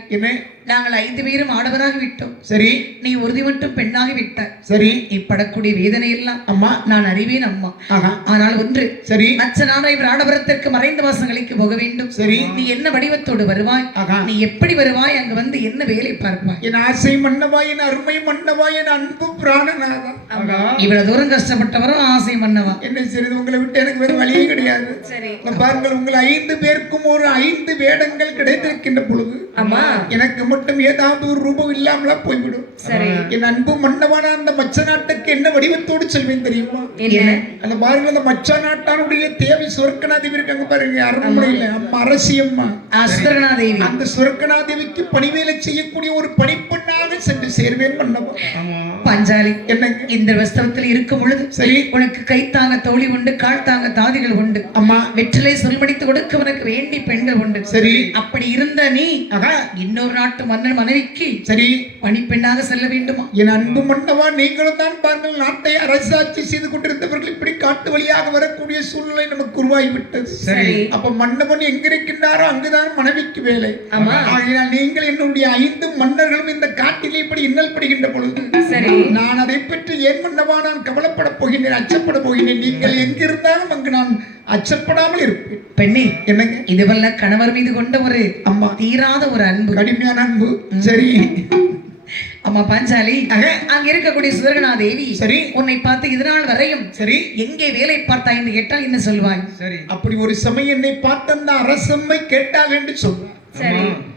ਕਿਵੇਂ நாங்கள் ஐந்து பேரும் ஆடவராகி விட்டோம். சரி. நீ உறுதி மட்டும் பெண்ணாகி விட்டாய் சரி. நீ படக்கூடிய வேதனை எல்லாம் அம்மா. நான் அறிவேன் அம்மா. ஆனால் ஒன்று சரி. மச்ச நாளை ராடபுரத்திற்கு மறைந்த வாசங்களுக்கு போக வேண்டும். சரி. நீ என்ன வடிவத்தோடு வருவாய்? நீ எப்படி வருவாய்? அங்கு வந்து என்ன வேலை பார்ப்பாய்? என் ஆசை மன்னவா என் அருமை மன்னவா என் அன்பு பிராணநாதா. ஆகா இவ்வளவு தூரம் கஷ்டப்பட்டவரும் ஆசை மன்னவா? என்ன சரி உங்களை விட்டு எனக்கு வேறு வழியே கிடையாது. சரி. பாருங்கள் உங்கள் ஐந்து பேருக்கும் ஒரு ஐந்து வேடங்கள் கிடைத்திருக்கின்ற பொழுது அம்மா. எனக்கு மட்டும் ஏதாவது ஒரு ரூபம் இல்லாமலா போய்விடும். என் அன்பு மன்னவான அந்த மச்ச நாட்டுக்கு என்ன வடிவத்தோடு செல்வேன் தெரியுமா? அந்த பாருங்க அந்த மச்ச நாட்டானுடைய தேவை சுரக்கனாதேவி இருக்காங்க பாருங்க அரண்மனையில அம்மா அரசியம்மா. அந்த சுரக்கனாதேவிக்கு பணிவேலை செய்யக்கூடிய ஒரு பணிப்பெண்ணாக சென்று சேர்வேன் மன்னவா? பஞ்சாலி என்னங்க? இந்த வஸ்திரத்தில் இருக்கும் பொழுது சரி. உனக்கு கை தாங்க தோழி உண்டு கால் தாங்க தாதிகள் உண்டு. அம்மா வெற்றிலை சொல்மடித்து கொடுக்க உனக்கு வேண்டி பெண்கள் உண்டு. சரி. அப்படி இருந்த நீ இன்னொரு நாட்டு மன்னன் மனைவிக்கு சரி. பணிப்பெண்ணாக செல்ல வேண்டுமா? என் அன்பு மன்னவா நீங்களும் தான் பாருங்கள் நாட்டை அரசாட்சி செய்து கொண்டிருந்தவர்கள் இப்படி காட்டு வழியாக வரக்கூடிய சூழ்நிலை நமக்கு உருவாகிவிட்டது. சரி. அப்ப மன்னவன் எங்க இருக்கின்றாரோ அங்குதான் மனைவிக்கு வேலை. ஆமா. ஆகையால் நீங்கள் என்னுடைய ஐந்து மன்னர்களும் இந்த காட்டிலே இப்படி இன்னல் படுகின்ற பொழுது. நான் அதை பற்றி ஏன் மன்னவா நான் கவலைப்பட போகின்றேன் அச்சப்பட போகின்றேன்? நீங்கள் எங்கிருந்தாலும் அங்கு நான் அச்சப்படாமல் இருப்பேன். பெண்ணே என்னங்க? இதுவல்ல கணவர் மீது கொண்ட ஒரு அம்மா. தீராத ஒரு அன்பு. கடுமையான அன்பு. சரி. அம்மா பாஞ்சாலி அங்க இருக்கக்கூடிய சுதர்கனா தேவி சரி. உன்னை பார்த்து இதனால் வரையும் சரி. எங்கே வேலை பார்த்தாய் என்று கேட்டால் என்ன சொல்வாய்? சரி. அப்படி ஒரு சமயம் என்னை பார்த்த அந்த அரசம்மை கேட்டால் என்று சரி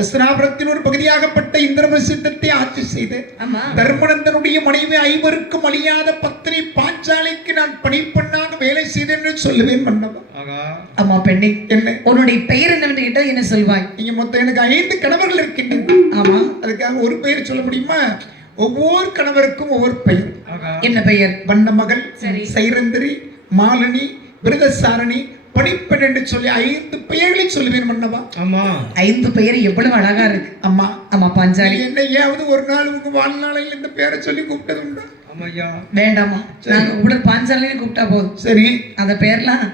அஸ்தினாபுரத்தின் ஒரு பகுதியாகப்பட்ட இந்திரபிரசித்தத்தை ஆட்சி செய்து ஆமா. தர்மனந்தனுடைய மனைவி ஐவருக்கும் அழியாத பத்தினி பாஞ்சாலிக்கு நான் பணிப்பெண்ணாக வேலை செய்தேன் என்று சொல்லுவேன் மன்னவா? அம்மா பெண்ணே. என்ன? உன்னுடைய பெயர் என்னவென்று கேட்டால் என்ன சொல்வாய்? நீங்க மொத்தம் எனக்கு ஐந்து கணவர்கள் இருக்கின்றன ஆமா. அதுக்காக ஒரு பெயர் சொல்ல முடியுமா? ஒவ்வொரு கணவருக்கும் ஒவ்வொரு பெயர். என்ன பெயர்? வண்ண மகள் சரி. சைரந்திரி மாலினி விரதசாரணி பணிப்பெண் என்று சொல்லி ஐந்து பெயர்களை சொல்லுவேன் மன்னவா ஆமா. ஐந்து பெயர் எவ்வளவு அழகா இருக்கு. அம்மா ஆமா பாஞ்சாலி. என்னையாவது ஒரு நாள் உங்க வாழ்நாளில் இந்த பேரை சொல்லி கூப்பிட்டது உண்டா? வேண்டாமா? நாங்க கூப்பிட்டா போதும். சரி. அந்த பேர்லாம்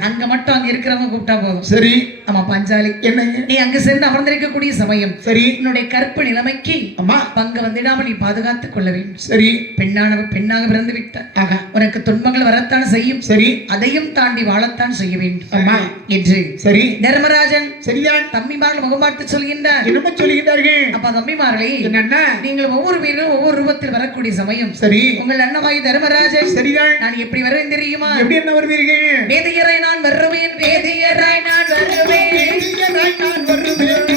அங்க. மட்டும் அங்க இருக்கிறவங்க கூப்பிட்டா போதும். சரி. ஆமா பாஞ்சாலி. என்னங்க? நீ அங்கு சென்று அமர்ந்திருக்கக்கூடிய சமயம். சரி. உன்னுடைய கற்பு நிலைமைக்கு அம்மா. பங்கு வந்துடாமல் நீ பாதுகாத்துக் கொள்ள வேண்டும். சரி. பெண்ணானவர் பெண்ணாக பிறந்து விட்டார் ஆகா. உனக்கு துன்பங்கள் வரத்தான் செய்யும். சரி. அதையும் தாண்டி வாழத்தான் செய்ய வேண்டும். அம்மா. என்று சரி. தர்மராஜன் சரிதான் தம்பிமார்கள் முகம் பார்த்து சொல்கின்றார். என்னமோ சொல்லுகிறார்கள் அப்ப தம்பிமார்களே என்னன்னா? நீங்கள் ஒவ்வொரு வீரரும் ஒவ்வொரு ரூபத்தில் வரக்கூடிய சமயம். சரி. உங்கள் அண்ணமாய் தர்மராஜன் சரிதான். நான் எப்படி வருவேன் தெரியுமா? எப்படி என்ன வருவீர்கள்? வேதியரை நான் வருவேன் வேதியராய் நான் வருவேன். வருவேன், நான் வருவேன்.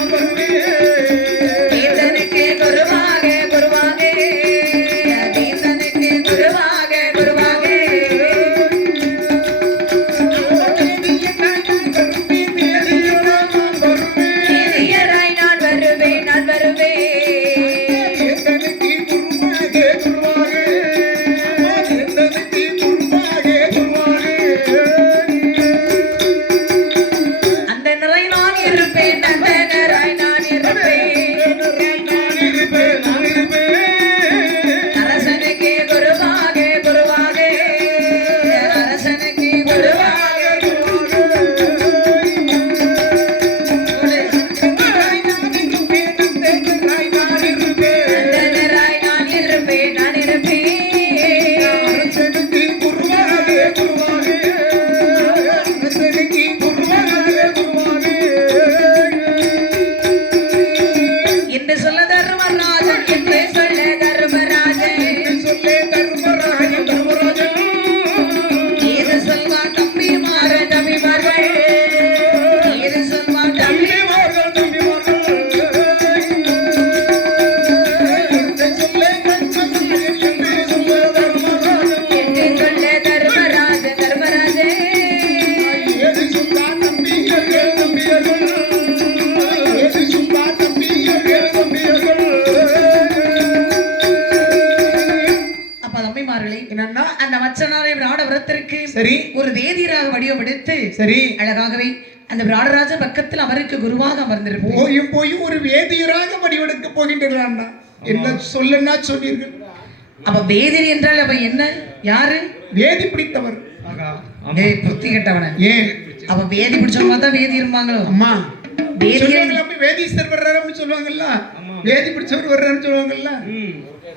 சரி. ஒரு வேதியராக வடிவமெடுத்து சரி. அழகாகவே அந்த விராடராஜ பக்கத்தில் அவருக்கு குருவாக அமர்ந்திருப்போம் போயும் போயும் ஒரு வேதியராக வடிவெடுக்க போகின்றான் என்ன சொல்லன்னா சொன்னீர்கள். அப்ப வேதிரி என்றால் அவ என்ன? யாரு? வேதி பிடித்தவர். ஆகா ஏய் புத்தி கெட்டவன. ஏன் அப்ப வேதி பிடிச்சவங்க தான் வேதி இருப்பாங்களோ? அம்மா. அப்படி வேதீஸ்வரர் வர்றாரு அப்படின்னு சொல்லுவாங்கல்ல? வேதி பிடிச்சவர் வர்றாருன்னு சொல்லுவாங்கல்ல?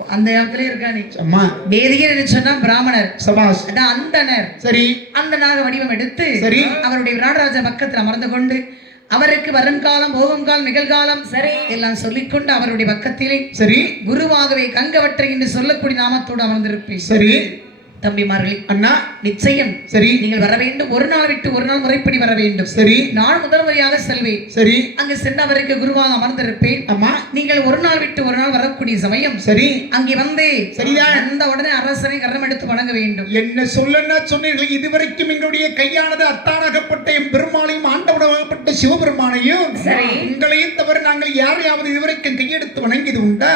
அந்த காலத்துல இருக்கா நீ அம்மா. வேதிகர் என்று சொன்னா? பிராமணர். சபாஸ். அதான் அந்தனர் சரி. அந்தனாக வடிவம் எடுத்து சரி. அவருடைய விராடராஜ பக்கத்தில் அமர்ந்து கொண்டு அவருக்கு வருங்காலம் போகுங்காலம் நிகழ்காலம் சரி. எல்லாம் சொல்லிக்கொண்டு அவருடைய பக்கத்திலே சரி. குருவாகவே கங்கவற்றை என்று சொல்லக்கூடிய நாமத்தோடு அமர்ந்திருப்பேன். சரி. தம்பிமார்களே அண்ணா நிச்சயம். சரி. நீங்கள் வர வேண்டும். ஒரு நாள் விட்டு ஒரு நாள் முறைப்படி வர வேண்டும். சரி. நான் முதல் முறையாக செல்வேன். சரி. அங்கு சென்று அவருக்கு குருவாக அமர்ந்திருப்பேன். அம்மா நீங்கள் ஒரு நாள் விட்டு ஒரு நாள் வரக்கூடிய சமயம். சரி. அங்கே வந்து சரிதான். வந்த உடனே அரசனை கரம் எடுத்து வணங்க வேண்டும். என்ன சொல்லன்னா சொன்னீர்கள் இதுவரைக்கும் எங்களுடைய கையானது அத்தானாகப்பட்ட என் பெருமாளையும் ஆண்டவனாகப்பட்ட சிவபெருமானையும் சரி. உங்களையும் தவிர நாங்கள் யாரையாவது இதுவரைக்கும் கையெடுத்து வணங்கியது உண்டா?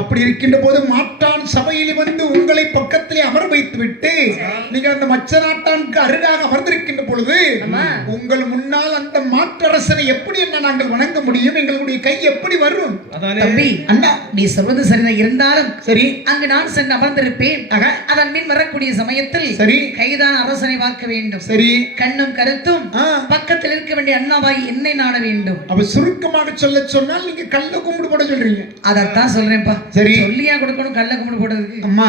அப்படி இருக்கின்ற போது மாற்றான் சபையில் வந்து உங்களை பக்கத்திலே அமர வைத்து விட்டு நீங்கள் அந்த மச்ச நாட்டானுக்கு அருகாக அமர்ந்திருக்கின்ற பொழுது உங்கள் முன்னால் அந்த மாற்றரசனை எப்படி என்ன நாங்கள் வணங்க முடியும்? எங்களுடைய கை எப்படி வரும்? தம்பி அண்ணா நீ சொல்வது சரிதான். இருந்தாலும் சரி. அங்கு நான் சென்று அமர்ந்திருப்பேன். அதன் பின் வரக்கூடிய சமயத்தில் சரி. கைதான் அரசனை பார்க்க வேண்டும். சரி. கண்ணும் கருத்தும் பக்கத்தில் இருக்க வேண்டிய அண்ணாவாய் என்னை நாட வேண்டும். அப்ப சுருக்கமாக சொல்ல சொன்னால் நீங்க கல்ல கும்பிடு போட சொல்றீங்க. அதத்தான் சொல்றேன்ப்பா. சரி. சொல்லியா கொடுக்கணும் கல்ல கும்பிடு போடுறதுக்கு. அம்மா.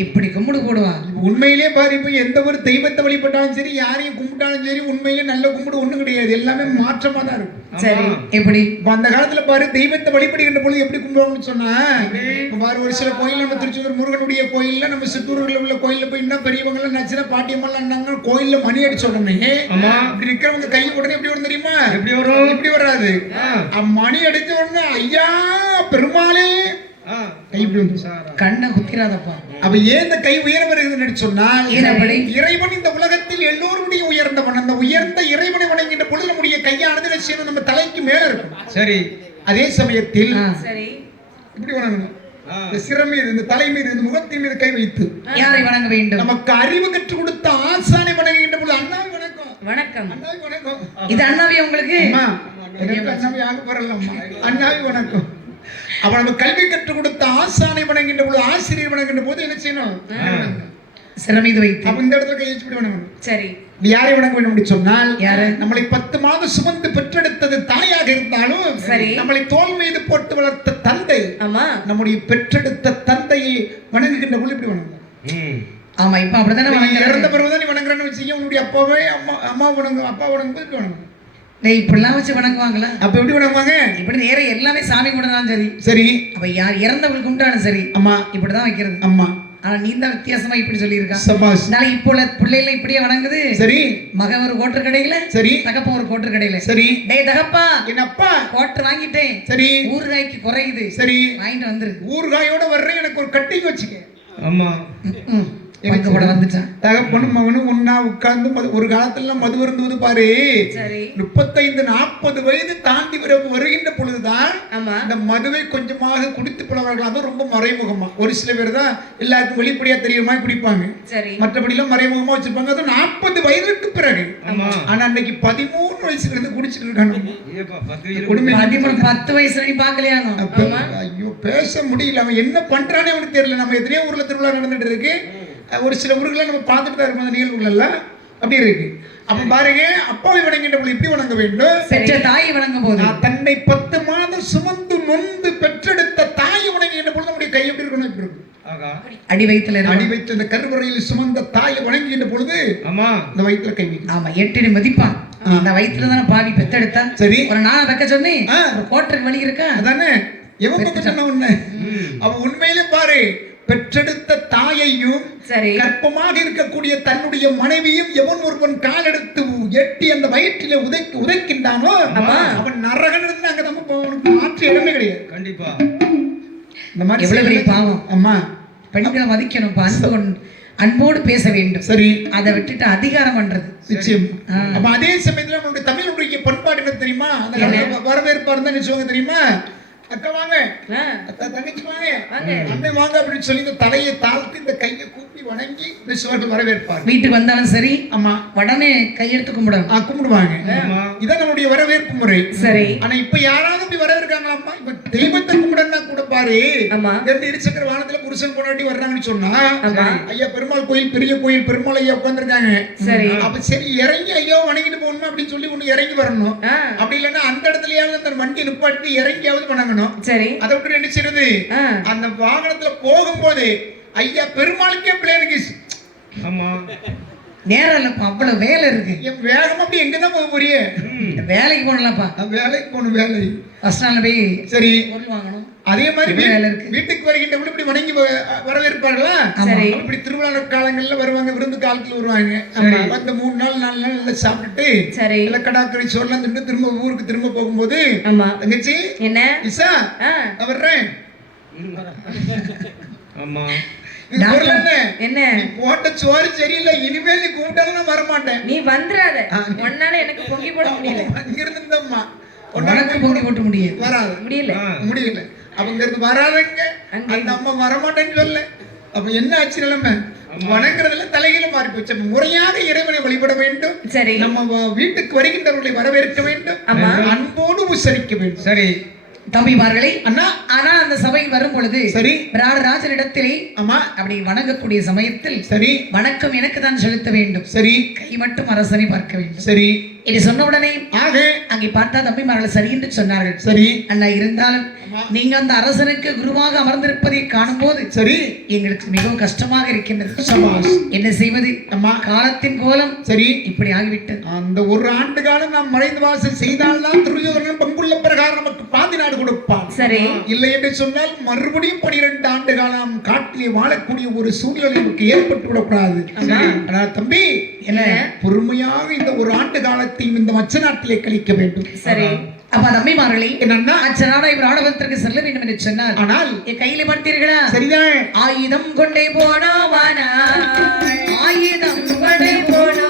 இப்படி கும்பிடு போடுவா. உண்மையிலே பாரு இப்ப எந்த ஒரு தெய்வத்தை வழிபட்டாலும் சரி யாரையும் கும்பிட்டாலும் சரி உண்மையிலே நல்ல கும்பிடு ஒண்ணும் கிடையாது. எல்லாமே மாற்றமா தான் இருக்கும். சரி எப்படி? அந்த காலத்துல பாரு தெய்வத்தை வழிபடுகின்ற பொழுது எப்படி கும்பிடுவாங்கன்னு சொன்னா பாரு ஒரு சில கோயில் நம்ம திருச்செந்தூர் முருகனுடைய கோயில்ல நம்ம சித்தூர்ல உள்ள கோயில்ல போய் இன்னும் பெரியவங்க எல்லாம் நச்சுனா பாட்டியம்மா இருந்தாங்க கோயில்ல மணி அடிச்ச உடனே. இப்படி இருக்கிறவங்க கை உடனே எப்படி வரும் தெரியுமா? எப்படி வரும்? இப்படி வராது. மணி அடிச்ச உடனே ஐயா பெருமாளே ஆ. கை இப்படி வந்து சாரா. கண்ணை குத்திராதப்பா அப்ப ஏன் இந்த கை உயர வருகிறது சொன்னால்? இறைவன் இந்த உலகத்தில் எல்லோருடைய உயர்ந்தவன். அந்த உயர்ந்த இறைவனை வணங்குகின்ற பொழுது நம்முடைய கையானது செய்யணும்? நம்ம தலைக்கு மேல இருக்கும் சரி. அதே சமயத்தில். இப்படி வணங்கணும். மீது இந்த தலை மீது இந்த முகத்தின் மீது கை வைத்து யாரை வணங்க வேண்டும்? நமக்கு அறிவு கற்றுக் கொடுத்த ஆசானை வணங்குகின்ற பொழுது அண்ணாவை வணக்கம். வணக்கம். அண்ணாவை வணக்கம். இது அண்ணாவே உங்களுக்கு? ஆக அண்ணாவை வணக்கம். அப்ப நம்ம கல்வி கற்றுக் கொடுத்த ஆசானை வணங்குகின்ற பொழுது ஆசிரியர் வணங்குகின்ற போது என்ன செய்யணும்? சிறமீது வைத்து. அப்ப இந்த இடத்துல கை வச்சு இப்படி வணங்கணும் சரி யாரை வணங்க வேண்டும் என்று சொன்னால் யாரு? நம்மளை பத்து மாதம் சுமந்து பெற்றெடுத்தது தாயாக இருந்தாலும் சரி. நம்மளை தோல் மீது போட்டு வளர்த்த தந்தை ஆமா. நம்முடைய பெற்றெடுத்த தந்தையை வணங்குகின்ற பொழுது இப்படி வணங்கணும் ம். ஆமா இப்ப வணங்குறது. இறந்த பிறகுதான் நீ வணங்குறன்னு வச்சுக்க உன்னுடைய அப்பாவே அம்மா அம்மா வணங்கும் அப்பா வணங்கும்? வணங்கணும் டேய் இப்படிலாம் வச்சு வணங்குவாங்களா? அப்ப எப்படி வணங்குவாங்க? இப்படி நேர எல்லாமே சாமி கும்பிடுறதாலும் சரி. சரி. அப்ப யார் இறந்தவள் கும்பிட்டாலும் சரி அம்மா இப்படிதான் வைக்கிறது. அம்மா ஆனா நீ தான் வித்தியாசமா இப்படி சொல்லியிருக்கா. சபாஸ் அதனால இப்போ உள்ள பிள்ளைகளை இப்படியே வணங்குது. சரி. மக ஒரு கோட்டர் கடையில சரி. தகப்ப ஒரு கோட்டர் கடையில. சரி. டேய் தகப்பா. என் அப்பா கோட்டர் வாங்கிட்டேன். சரி. ஊறுகாய்க்கு குறையுது. சரி. வாங்கிட்டு வந்துரு. ஊறுகாயோட வர்றேன் எனக்கு ஒரு கட்டிங் வச்சுக்க. ஆமா. வந்துட்டான். தகப்பனும் மகனும் ஒன்னா உட்கார்ந்து ஒரு காலத்துல மது வருந்துவது பாரு. சரி. முப்பத்தைந்து நாற்பது வயது தாண்டி வர வருகின்ற பொழுதுதான் ஆமா. அந்த மதுவை கொஞ்சமாக குடித்து பழவார்கள் அதுவும் ரொம்ப மறைமுகமா. ஒரு சில பேர் தான் எல்லாருக்கும் வெளிப்படையா தெரியுற மாதிரி குடிப்பாங்க. சரி. மற்றபடி எல்லாம் மறைமுகமா வச்சிருப்பாங்க. அதுவும் நாற்பது வயதுக்கு பிறகு. ஆனா அன்னைக்கு பதிமூணு வயசுல இருந்து குடிச்சிட்டு இருக்காங்க. ஏப்பா பத்து பாக்கலையாங்க அப்ப ஐயோ பேச முடியல. அவன் என்ன பண்றானே அவனுக்கு தெரியல. நம்ம எத்தனையோ ஊர்ல திருவிழா நடந்துட்டு இருக்கு. ஒரு சில ஊர்களை நம்ம பார்த்துட்டு தான் இருக்கோம் அந்த நிகழ்வுகள் எல்லாம் அப்படி இருக்கு. அப்ப பாருங்க அப்பாவை வணங்கின்ற பொழுது இப்படி வணங்க வேண்டும்? பெற்ற தாயை வணங்கும் போது. நான் தன்னை பத்து மாதம் சுமந்து நொந்து பெற்றெடுத்த தாயை வணங்குகின்ற பொழுது நம்முடைய கை எப்படி இருக்கணும்? இப்படி இருக்கும்? அடி வயிற்றுல அடி வைத்து அந்த கருவறையில் சுமந்த தாயை வணங்குகின்ற பொழுது ஆமா. இந்த வயிற்றுல கை ஆமா எட்டு மதிப்பான் இந்த வயிற்றுல தானே பாவி பெத்தெடுத்தா? சரி. ஒரு நாளை வைக்க சொன்னேன் கோட்டருக்கு வழி இருக்கா? அதானே? எவன் சொன்ன உன்ன? அவன் உண்மையிலே பாரு பெற்றெடுத்த தாயையும் சரி. கற்பமாக இருக்கக்கூடிய தன்னுடைய மனைவியும் எவன் ஒருவன் காலெடுத்து எட்டி அந்த வயிற்றில உதைக்கு உதைக்கின்றானோ அவன் நரகன் இருந்து அங்க நம்ம அவனுக்கு மாற்று இடமே கிடையாது. கண்டிப்பா. இந்த மாதிரி எவ்வளவு பெரிய செயல்கள் பாவம். அம்மா. பெண்களை மதிக்கணும் அன்பு அன்போடு பேச வேண்டும். சரி. அதை விட்டுட்டு அதிகாரம் பண்றது. நிச்சயம். அப்ப அதே சமயத்துல நம்மளுடைய தமிழுடைய பண்பாடு என்ன தெரியுமா? அந்த காலத்துல வரவேற்பா இருந்தா நினைச்சுவாங்க தெரியுமா? அக்கா வாங்க. தங்கச்சி வாங்க. அண்ணன் வாங்க அப்படின்னு சொல்லி இந்த தலையை தாழ்த்தி இந்த கூப்பி வணங்கி இந்த சிவர்கள் வரவேற்பார் வீட்டுக்கு வந்தாலும் சரி ஆமா. உடனே கையெடுத்து கும்பிடணும். ஆ, கும்பிடுவாங்க. இதான் நம்முடைய வரவேற்பு முறை. சரி. ஆனா இப்ப யாராவது அப்படி வரவேற்காங்களாம்மா இப்ப தெய்வத்தை கும்பிடனா கூட பாரு. இருந்து இருசக்கர வாகனத்துல புருஷன் பொண்டாட்டி வர்றாங்கன்னு சொன்னா. ஐயா பெருமாள் கோயில் பெரிய கோயில் பெருமாள் ஐயா உட்கார்ந்திருக்காங்க. சரி. அப்ப சரி இறங்கி ஐயோ வணங்கிட்டு போகணும் அப்படின்னு சொல்லி ஒண்ணு இறங்கி வரணும். அப்படி இல்லைன்னா அந்த இடத்துலயாவது அந்த வண்டி நிப்பாட்டி இறங்கியாவது வணங்கணும். சரி. அதை விட்டு என்ன செய்யறது அந்த வாகனத்துல போகும்போது ஐயா பெருமாளுக்கே பிளேனுக்கு ஆமா. நேரம் இல்லப்பா அவ்வளவு வேலை இருக்கு. என் வேகம் அப்படி எங்கதான் போக போறிய? வேலைக்கு நான் வேலைக்கு போகணும் வேலை. ஃபர்ஸ்ட் நாள் போய் சரி. பொருள் வாங்கணும். அதே மாதிரி வேலை இருக்கு? வீட்டுக்கு வருகின்ற இப்படி வணங்கி வரவேற்பார்களா? சரி. இப்படி திருவிழா காலங்கள்ல வருவாங்க விருந்து காலத்துல வருவாங்க. அந்த மூணு நாள் நாலு நாள் எல்லாம் சாப்பிட்டுட்டு சரி. எல்லாம் கடாக்கறி சோறுலாம் தின்னு திரும்ப ஊருக்கு திரும்ப போகும்போது ஆமா. தங்கச்சி என்ன? இசா ஆ. நான் வர்றேன். ஆமா. என்ன? போட்ட சோறு சரியில்லை இனிமேல் நீ கூப்பிட்டாலும் நான் வரமாட்டேன். நீ வந்துடாத உன்னால எனக்கு பொங்கி போட முடியல. அங்கிருந்து இந்தம்மா உனக்கு பொங்கி போட்டு முடியும் வராது. முடியல. முடியல. அவங்க இருந்து வராதங்க. அந்த அம்மா வரமாட்டேன்னு சொல்ல அப்ப என்ன ஆச்சு நிலைமை? வணங்குறதுல தலையில மாறி போச்சு. முறையாக இறைவனை வழிபட வேண்டும். சரி. நம்ம வீட்டுக்கு வருகின்றவர்களை வரவேற்க வேண்டும். அன்போடு உச்சரிக்க வேண்டும். சரி. தம்பிமார்களே அண்ணா ஆனால் அந்த சபை வரும் பொழுது சரி பிராடராஜனிடத்திலே ஆமா. அப்படி வணங்கக்கூடிய சமயத்தில் சரி. வணக்கம் எனக்கு தான் செலுத்த வேண்டும். சரி. கை மட்டும் அரசனை பார்க்க வேண்டும். சரி. இது சொன்ன உடனே ஆக அங்கே பார்த்தா தம்பிமார்கள் சரி என்று சொன்னார்கள். சரி. அண்ணா இருந்தாலும். நீங்க அந்த அரசனுக்கு குருவாக அமர்ந்திருப்பதை காணும்போது சரி. எங்களுக்கு மிகவும் கஷ்டமாக இருக்கின்றது. என்ன செய்வது? அம்மா காலத்தின் கோலம் சரி. இப்படி ஆகிவிட்டது. அந்த ஒரு ஆண்டு காலம் நாம் மறைந்து வாசல் செய்தால்தான் துரியோதனன் பங்குள்ள பிரகாரம் நமக்கு பாதி நாடு கொடுப்பான். சரி. இல்லை என்று சொன்னால் மறுபடியும் பனிரெண்டு ஆண்டு காலம் காட்டிலே வாழக்கூடிய ஒரு சூழ்நிலை நமக்கு ஏற்பட்டு விடக்கூடாது. தம்பி என்ன? பொறுமையாக இந்த ஒரு ஆண்டு நாடகத்தையும் இந்த மச்ச நாட்டிலே கழிக்க வேண்டும். சரி. அப்ப தம்பிமார்களே என்னன்னா அச்சனான இவர் ஆடவத்திற்கு செல்ல வேண்டும் என்று சொன்னார். ஆனால் என் கையில பார்த்தீர்களா? ஆயுதம் கொண்டே போனோவானா? ஆயுதம் கொண்டே போனா